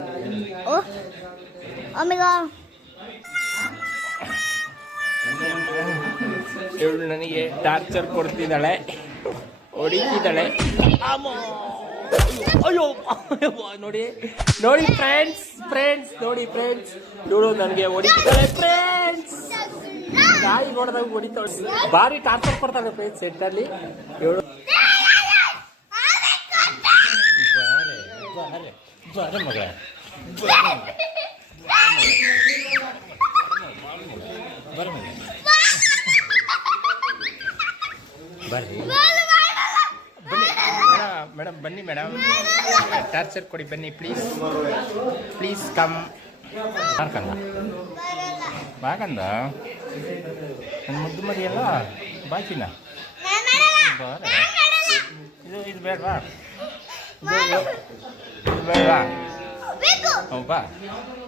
Oh, omega. ಇವಳು ನನಗೆ torture ಕೊಡ್ತಿದ್ದಾಳೆ, ಹೊಡಿತಿದ್ದಾಳೆ. ಅಯ್ಯೋ ನೋಡಿ ನೋಡಿ ಫ್ರೆಂಡ್ಸ್ ನೋಡಿ ಫ್ರೆಂಡ್ಸ್, ಇವಳು ನನಗೆ ಹೊಡಿತಿದ್ದಾಳೆ ಫ್ರೆಂಡ್ಸ್. ನಾಯಿ ನೋಡಿದಾಗ ಹೊಡಿತಾಳೆ, ಭಾರಿ ಟಾರ್ಚರ್ ಕೊಡ್ತಾಳೆ ಫ್ರೆಂಡ್ಸ್ ಸೆಟ್ಟಲ್ಲಿ ಇವಳು. ಬಾರೆ ಮಗ, ಬರ್ರಿ ಬನ್ನಿ ಮೇಡಮ್, ಬನ್ನಿ ಮೇಡಮ್, ಟಾರ್ಚರ್ ಕೊಡಿ ಬನ್ನಿ ಪ್ಲೀಸ್ ಕಮ್. ಬಾರ್ಕಂದ ಬಾಗಂದ ನನ್ನ ಮುದ್ದು ಮರಿಯಲ್ಲ, ಬಾಕಿನ ಬಾರ. ಇದು ಬೇಡವಾ, ಇದು ಬೇಡವಾ? ಹೌದಾ?